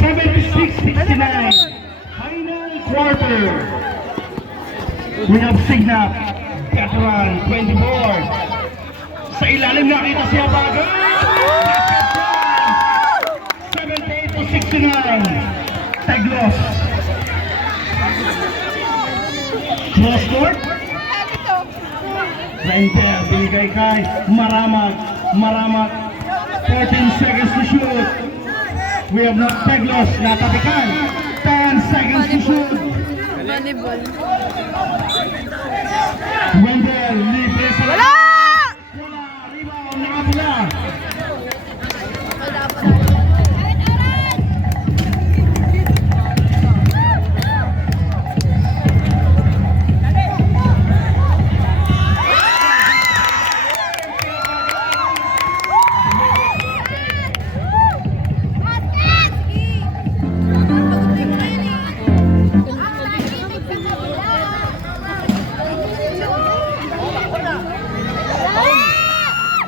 76-69. Final quarter. We have Signap, veteran, 24. Sa ilalim nakita siya bago. 78-69. Teglos. Cross court. Rainter, binigay kay Maramag. 14 seconds to shoot. We have not Teglos, natapikan. 10 seconds to shoot. Volleyball. Wendell, libre sa Wala! Wala, rebound, nakapula.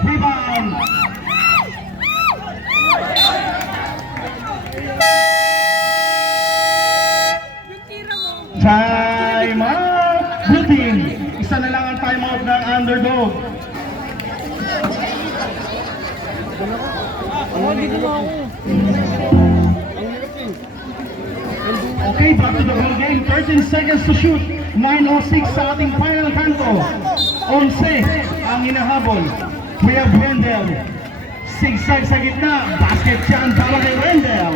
Rebound. Time out. Blue team. Isa na lang ang time out ng underdog. Okay, back to the whole game. 13 seconds to shoot. 9:06 sa ating final kanto. 11 ang hinahabol. We have Wendell. Sigsag sa gitna. Basket siyan para kay Wendell.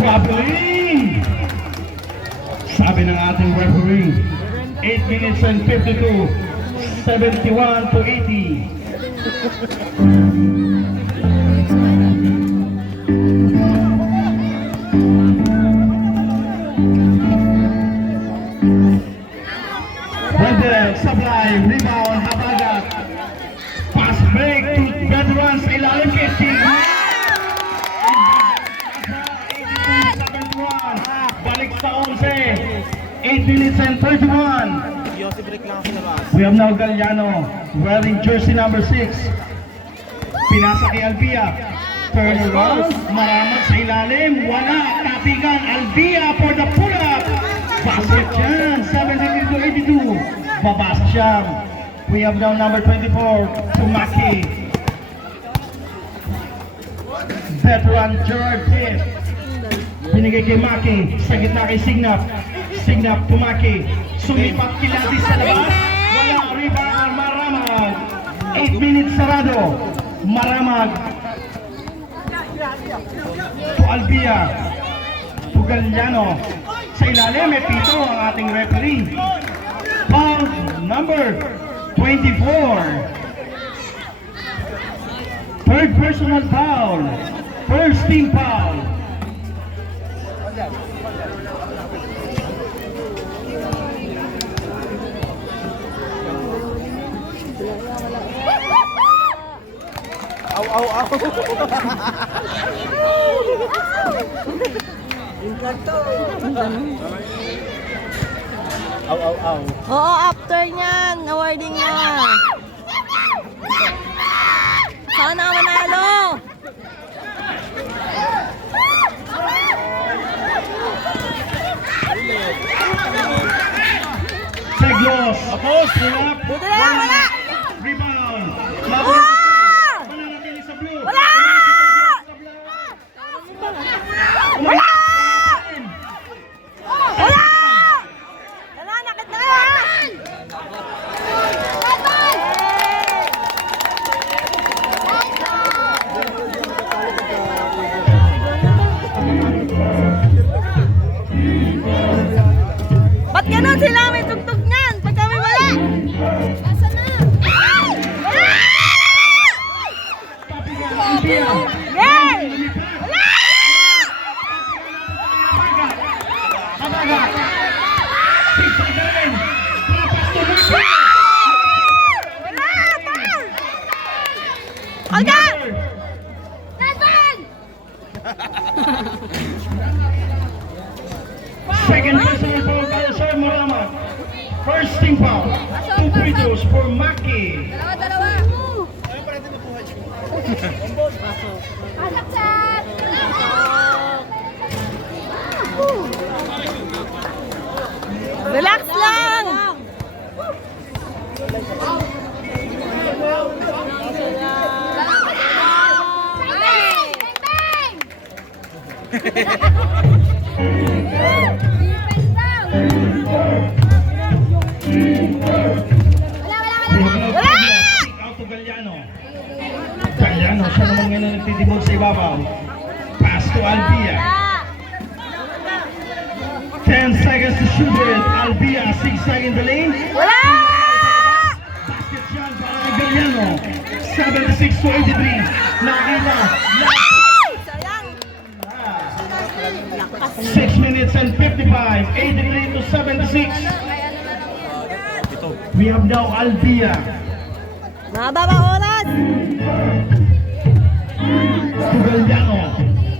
Traveling! Sabi ng ating referee, 8 minutes and 52, 71 to 80. Wendell, supply, rebound, habagat. Pass break to veteran sa ilalim kay Sigma. Balik sa 11. 8 minutes and 31. We have now Galliano wearing jersey number 6. Pinasa kay Albia. Turn around. Maramag sa ilalim. Wala. Tapigan. Albia for the pull-up. Basket dyan. 72 to 82. Babasa siya. We have now number 24. Tumaki. Veteran Gerard Pitt. Binigay kay Maki. Sa gitna kay Signap. Signap, Tumaki. Sumipat kilati sa labas. Wala. Rebound. Maramag. 8 minutes sarado. Maramag. To Albia. To Galliano. Sa ilalim, may pito ang ating referee. Foul number 24. Third personal foul. First team foul. Au. Au. Oo, after niyan, awarding niya. Sana manalo. Teglos. Apos. Buti na lang, wala. Rebound. Wala! Mananatili sa blue. Wala! Wala! Wala! Nananakit na yan! Ba't ganun sila may tugtog niyan? Pag kami wala! Nasa na? Yay! Wala! Wala! Alga! Second personal foul by Sir Moramat. First team foul. 2 free throws for Maki. Dalawa. Pasok, Chad! Relax lang! Out to Galliano. Galliano, siya naman ngayon nagtitibol sa ibabaw. Pass to Albia. 10 seconds to shoot it. Albia, 6 in the lane. Wala! Basket shot para kay Galliano. 76 to 83. Nakita. Sayang! 6 minutes and 55. 83 to 76. We have now Albia. Mahaba ba oras? To Galliano.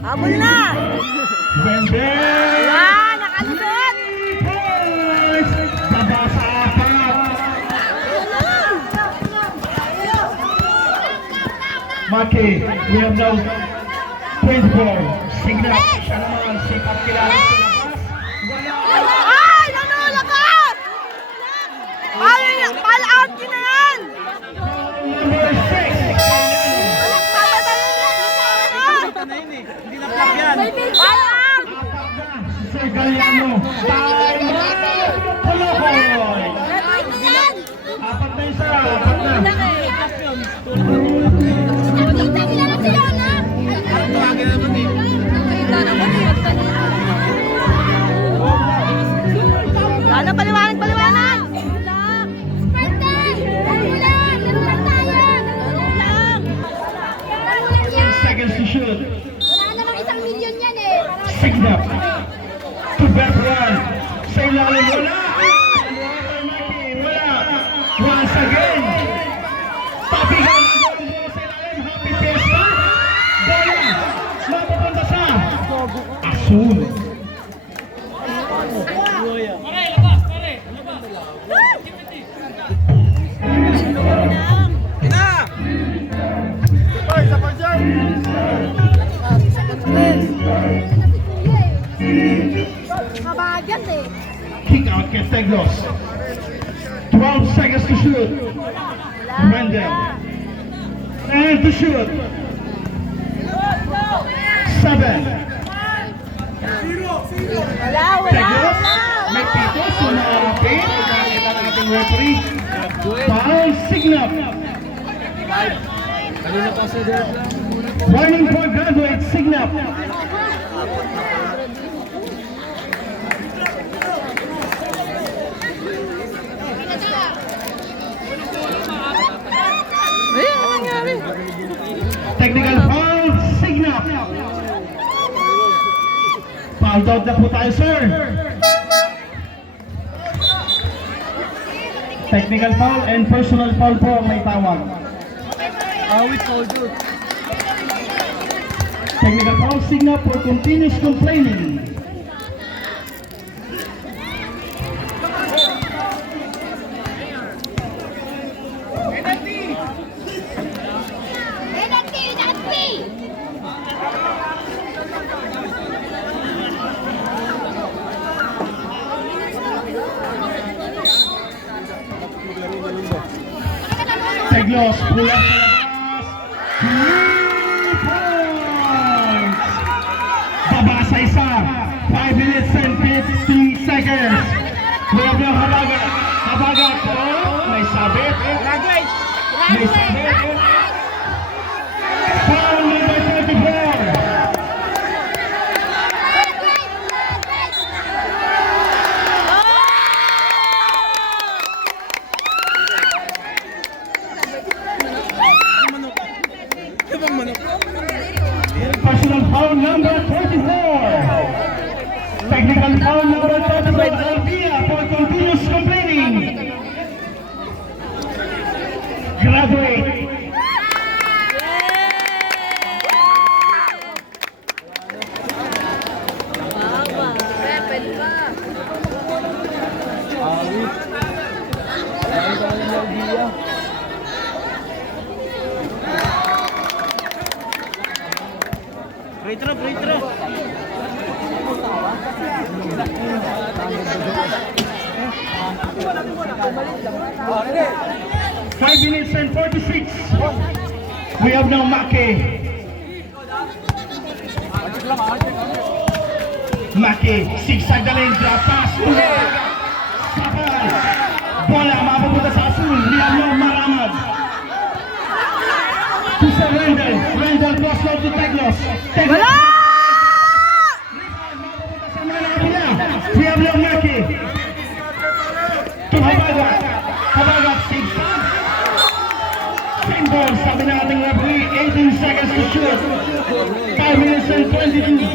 Habol na! Wendell. Wala! Nakalusot! Boys! Baba sa apat. Maki, we have now 24. Signal. Siya naman, sipat kilala sa labas. Wala. Ay! Nanulakas! Pal out yun na yan! Number 6. Pal out! Sir Galliano. Time out. Polokoy. Apat na isa. Apat na. Ano paliwanag? 10 seconds to shoot. eh. Signal. To back one. Sa ilalim. Wala. Wala. Once again. Pabihan ang bola sa ilalim. Happy Fiesta. Bola. Mapapunta sa Asul. Kabagan eh. Kick out kay Teglos. 12 seconds to shoot. Wendell. And to shoot. 7. Teglos. May pito. Sumapit. Nakakita ng ating referee. Foul signal. Warning for graduate signal. Technical foul signal. Fouled out na po tayo, sir. Technical foul and personal foul po ang may tawag. Technical foul signal for continuous complaining. Teglos, pula sa labas. 3 points. Baba sa isa. 5 minutes and 50 seconds. Huwag ng habagat. Habagat. Oh, may sabit. May sabit. Foul number 34. Personal foul number 34. Technical foul number 34. Albia for continuous complaining. Graduate. Free throw. 5 minutes and 46. We have now Maki. Maki, sigsag na lane, drop pass. Sapal. Bola, mapupunta sa Asul. We have now Maramad. To Sir Rendell. Rendell cross load to Teglos. Wala! We have now Maki. To Habagat. Habagat, sigsag. Same ball, sabi na ating referee, 18 seconds to shoot. 5 minutes and 22.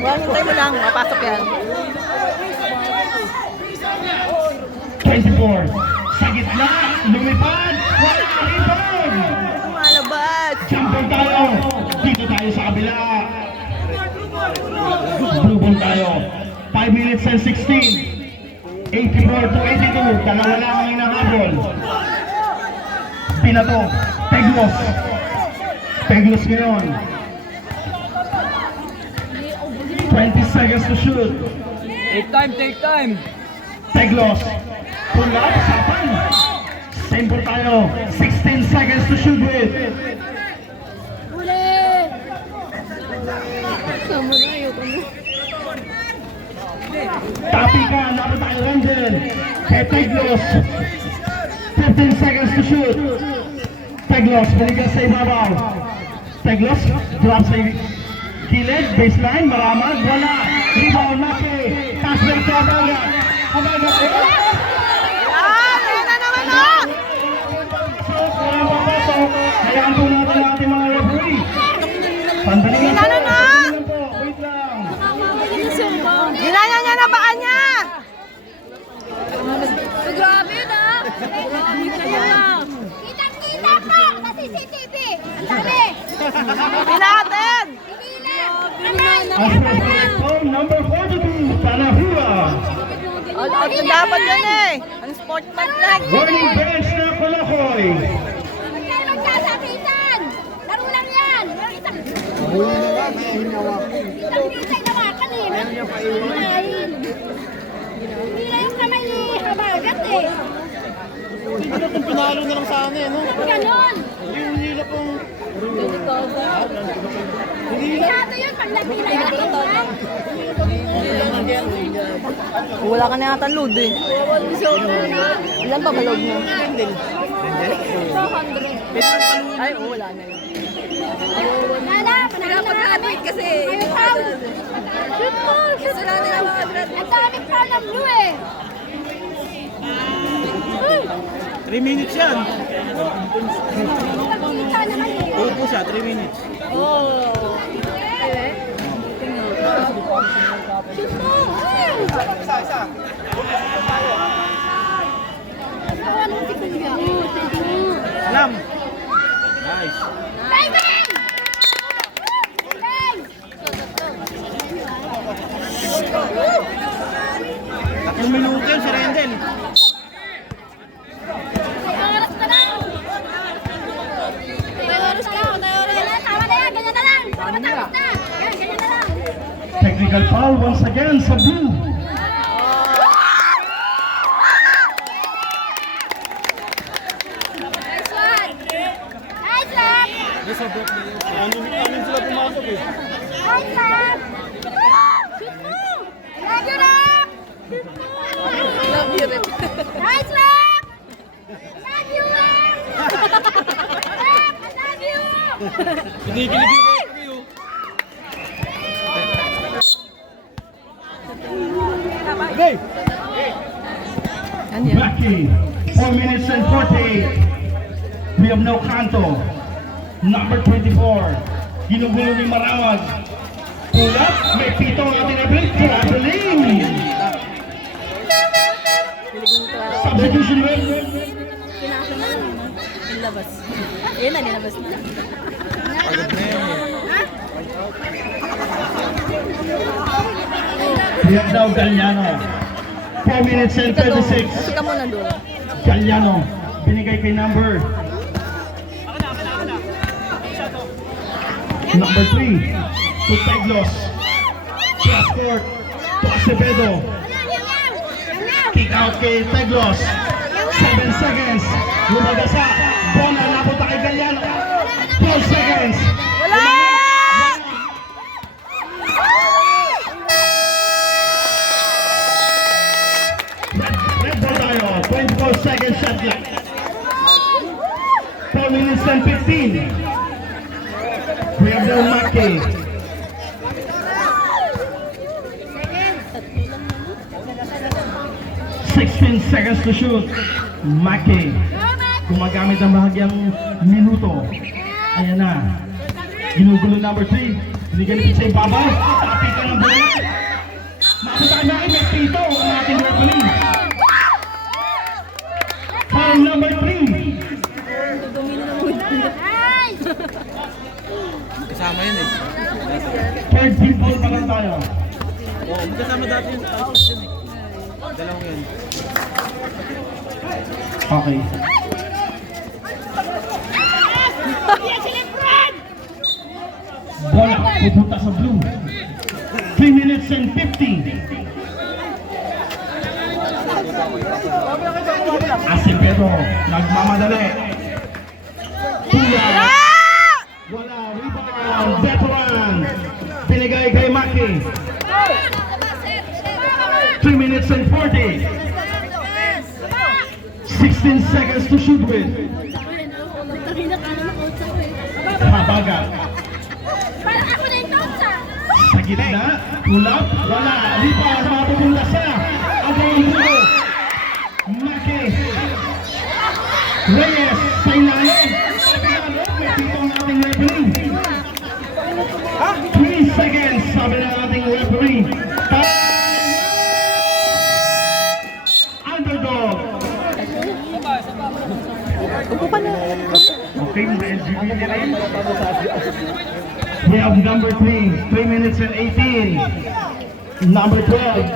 Hintay mo lang, mapasok yan. 24. Sa gitna, lumipad. Wala, rebound. Malabas. Jumper tayo. Dito tayo sa kabila. Blue ball tayo. 5 minutes and 16. 84 to 82. Dalawa lang ang inahabol. Pinato. Teglos. Teglos ngayon. 20 seconds to shoot. Take time. Teglos. Pull up. Sapan. Same ball tayo. 16 seconds to shoot with. Tapi ka, lapit tayo Rendell. Kay Teglos. 15 seconds to shoot. Teglos, balikan sa ibabaw. Teglos, drop sa kilid, baseline, Maramad, wala. Rebound, Maki. Pass back to Habagat. Habagat, Yan na naman na! walang papasok. Hayaan po natin ang ating mga referee. Pandaling Ginano na! Wait lang. Ginaya niya na baka niya! Grabe na! Kitang-kita pa sa CCTV! Ang dami! Pinatin! As for phone number 42, Panahua. All out na dapat yan eh! Ang sportman flag! Warning bench na Kolokoy. Huwag kayo magkasakitan! Laro lang yan! Kitang-kita yung nawakan eh! Hindi na yung kamay ni Habagat eh! Hindi na itong pinalo na lang sana eh, no? Ganon! Yung nila pong... Kaya yun, pag nagpila yan! Wala ka na yata load eh. Ilan pa ba load mo? 200. Ay, oo, wala na yun. Nana, panahon kasi. Ay, foul. Shoot mo, shoot mo. Ang daming foul ng blue eh. 3 minutes yan. Pagkita naman eh. Upo siya, 3 minutes. Shoot mo. Isa. Kawan mo si Kuya. Alam. Nice. Timing! Timing! 3 minuto yun si Rendell. Oras ka lang. Oras ka lang. Tama na yan. Ganyan na lang. Tama tapos na. Yan, ganyan na lang. Technical foul once again sa blue. Nice one. Nice one. Ano sila pumasok eh. Nice one. Shoot mo. Love you, Rock. Shoot mo. Love you, Rep. Nice, Rock. Love you, Rock. Rock, I love you. Kinikilig yung kayo. Okay. Ano yan? Maki, 4 minutes and 48. We have no Canto. Number 24. Ginugulo ni Maramag. Pull up, may pito ang ating referee. Traveling. Substitution rate. Nilabas. Ayun na, nilabas na. Pagod na yan eh. We have now Galliano. 4 minutes and 36. Sika mo na doon. Galliano, binigay kay number Number 3 to Teglos. Cross court to Acevedo. Kick out kay Teglos. 7 seconds. Lumagasa. Bola napunta kay Galliano. 12 seconds. Wala! Red ball tayo. 24 seconds shot clock. 4 minutes and 15. We have the Maki. Sixteen seconds to shoot. Maki. Gumagamit ng bahagyang minuto. Ayan na. Ginugulo number 3. Binigalit sa ibabaw. Tapi ka ng bola. Mapunta na may pito ang ating referee. Foul number 3. Kasama yun eh. Third team ball pa lang tayo. Oo, magkasama dati yung tapos yun eh. Dalawang yun. Okay. Bola pupunta sa blue. 3 minutes and 50. Acevedo, nagmamadali. Tula. Wala, rebound, veteran. Pinigay kay Maki. 3 minutes and 40. 16 seconds to shoot with. Habagat. Sa gitna, ulap, wala. Rebound, mapupunta sa agawang buko. Maki. Reyes, sa ilalim. May pito ang ating referee. 3 seconds, sabi ng ating referee. Underdog. Okay, mga LGB nila yun. We have number 3, 3 minutes and 18. Number 12,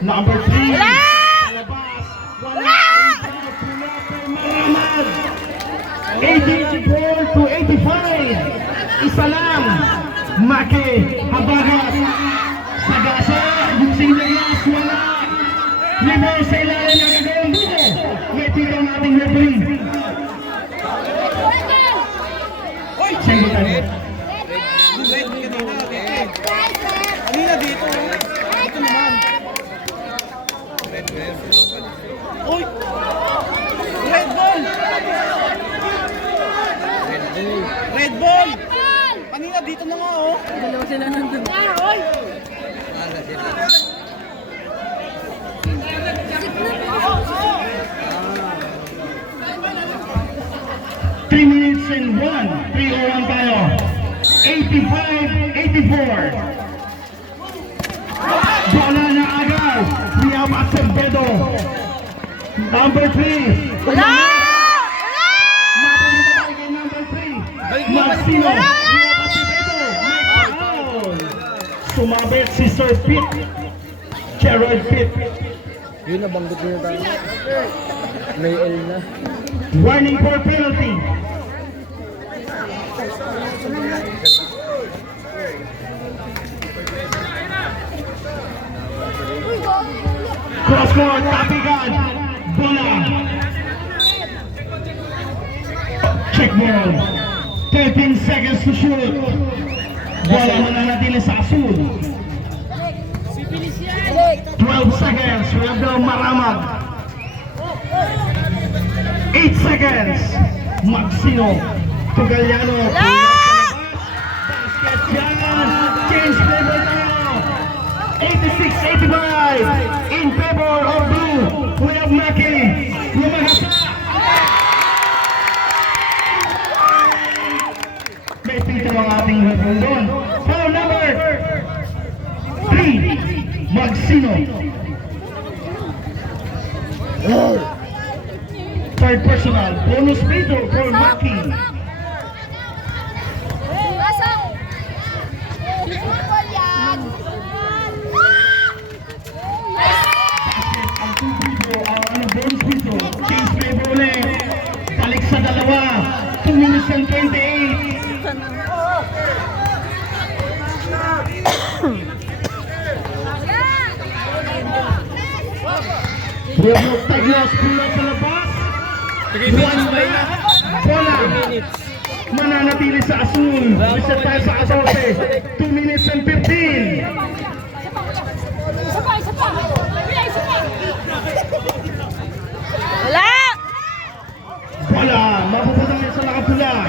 number 3. Labas, wala. 84 to 85. Isa lang. Maki, Habagat. Sagasa, using the glass, wala. Reverse sa ilalim ng gagawang buko. May pito ang ating referee. Sendo tayo. Red kanina, okay. Kanina dito. Dito naman. Red. Uy! Red ball! Red ball! Kanina dito na nga oh. Dalawa sila nandun. Oy! 3 minutes and 1. 3:01 tayo. 85-84. Bola na agad. We have Acevedo. Number 3. Wala! Mapunta tayo kay number 3. Magsino. We have Acevedo. May foul. Sumabit si Sir Pitt. Gerard Pitt. Yun nabanggit niyo tayo. May L na. Warning for penalty. Cross court, Tapigan. Bola. Check ball. 13 seconds to shoot. Bola mananatili sa Asul. 12 seconds. We have the Maramag. 8 seconds. Magsino. Tugaliano. Basket dyan. Change flavor tayo. 86-85. In favor of blue. We have Maki. Lumagasa. May pito ang ating referee doon. Foul number 3. Magsino. Third personal, bonus video for Maki. Pasok! Football yan! Ang 2 video, ang bonus video, change flavor ulit. Balik sa dalawa, 2 minutes and 28. We have no Teglos, pula sa labas. 3 minutes pa yun. Bola. 3 minutes. Mananatili sa Azul. Reset tayo sa 14. 2 minutes and 15. Isa pa, isa pa. Wala, isa pa. Wala! Bola. Mapupunta niya sa nakapula.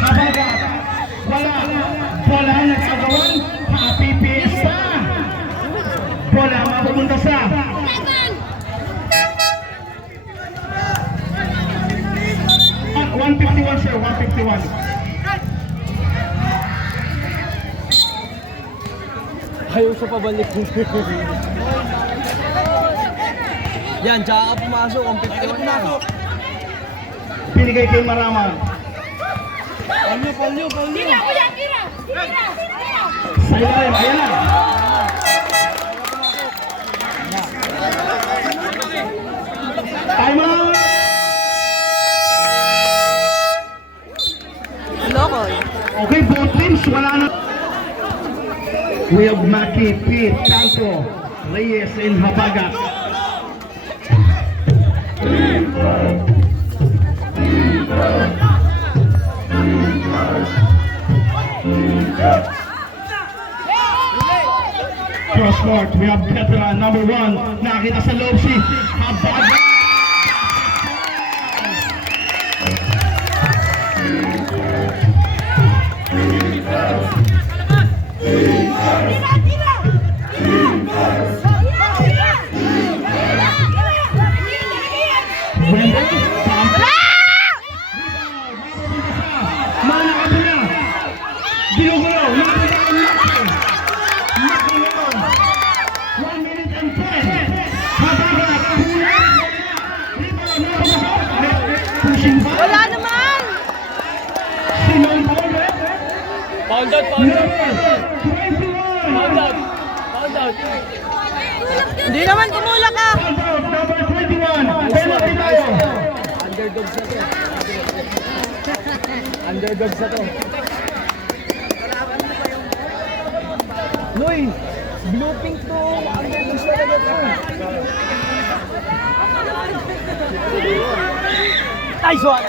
Habaga. Bola. Bola. Nagkagawan. Happy Fiesta. Bola. Mapupunta sa 151, sir. 151. Ayaw siya pabalik. Yan, tsaka ka pumasok. Ang 51 na. Pinigay kay Maraman. Palyo. Tira, kuya, tira. Tira, tira. Sa ilalim. Ayan na. Time out. Loko. Okay, both teams, wala na. We have Maki, Pete, Canto, Reyes, and Habagat. Cross court, we have veteran number 1. Nakita sa loob si Habagat. Tira, tira. Wala naman! Pound out. Hindi naman kumula ka! Number 21, penalty tayo. Underdogs na to. Underdogs na to. Noy! Blue pink to. Underdogs na to. Nice one!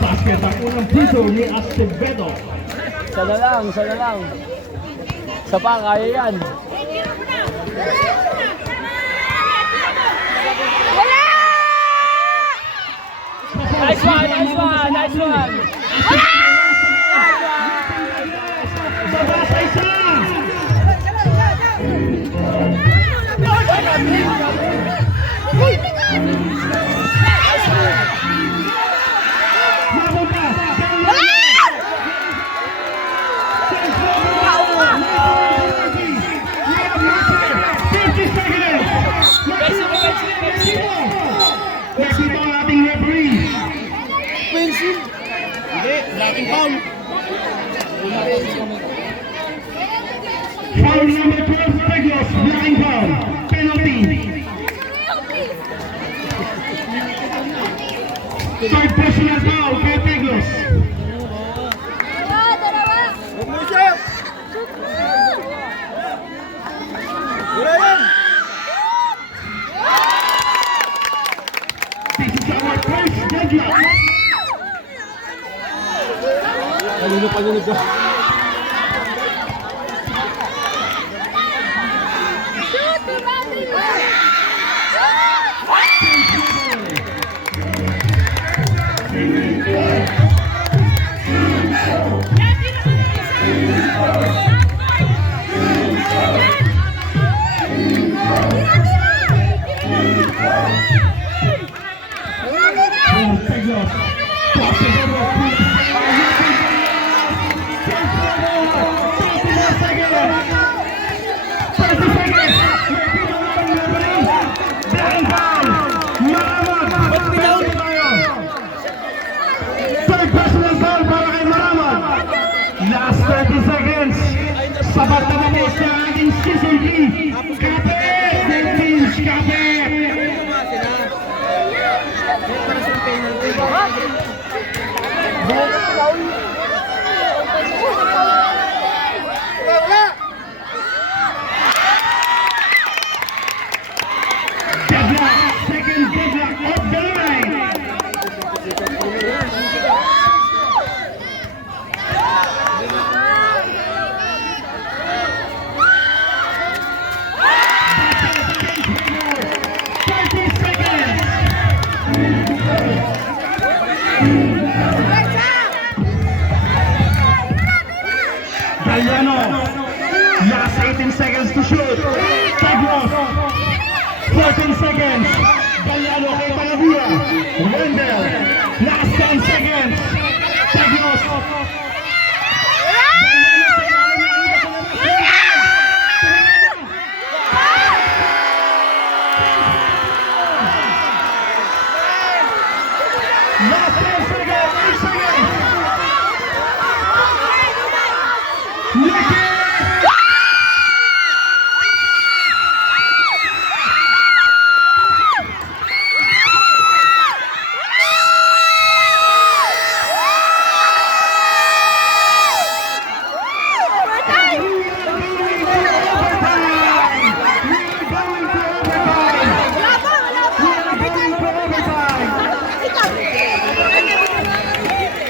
Basket ang unang piso ni Acevedo. Sana lang. Sa pa, kaya yan. Wala! Nice one! Baba sa isa. Mapunta. Nakita ang ating referee. Foul number 12 for Teglos, blocking foul. Penalty. Third personal foul kay Teglos. Dalawa. This is our first deadlock. Palunod ka. Shoot, diba? Teglos. Last 30 seconds. Sabat na mo sa ating season 3. Kape! Philippines, kape! 14 seconds.